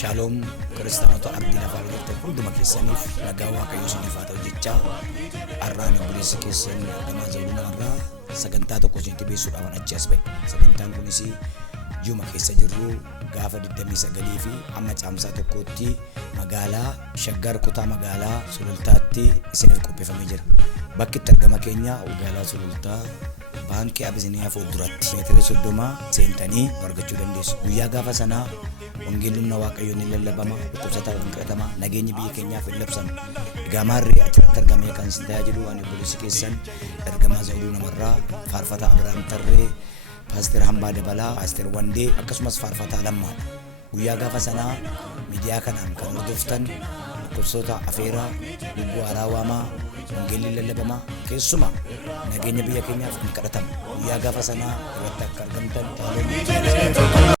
Shalom kiristaanota abdii lafaa jirtan hunduma keessaniif nagaa waaqayyoo isiniif haa ta'u jecha har'aan obboleessi keessan Argamaa Zawuduu irraa sagantaa tokko isinitti beeksisuudhaaf achi as ba'e. Sagantaan kunis Juma keessa jirru gaafa 29 fi amma caamsaa tokkotti magaalaa Shaggar kutaa magaalaa Sulultaatti isiniif qopheeffamee jira. Bakki itti argama keenya magaalaa Sulultaa baankii Abisiniyaa fuulduratti meetira 30 seentanii argachuu dandeessu. Guyyaa gaafa sanaa wangeelumna waaqayyoon ni lallabama, dhukkubsataa hin kadhatama, nageenyi biyya keenyaaf hin labsamu. Egaa maarree achirratti argamee kan isin tajaajilaa jiru ani obboleessi keessan Argamaa Zawuduu namarraa faarfataa Abiraam Tarree, Paaster Hambaa Dabalaa, Paaster Wandee akkasumas faarfataa Lammaadha. Guyyaa gaafa sanaa miidiyaa kanaan kan hordoftan dhukkubsattoota afeeraa, lubbuu haaraa waamaa, wangeelli lallabama, keessumaa nageenya biyya keenyaaf hin kadhatama. Guyyaa gaafa sanaa irratti akka argamtan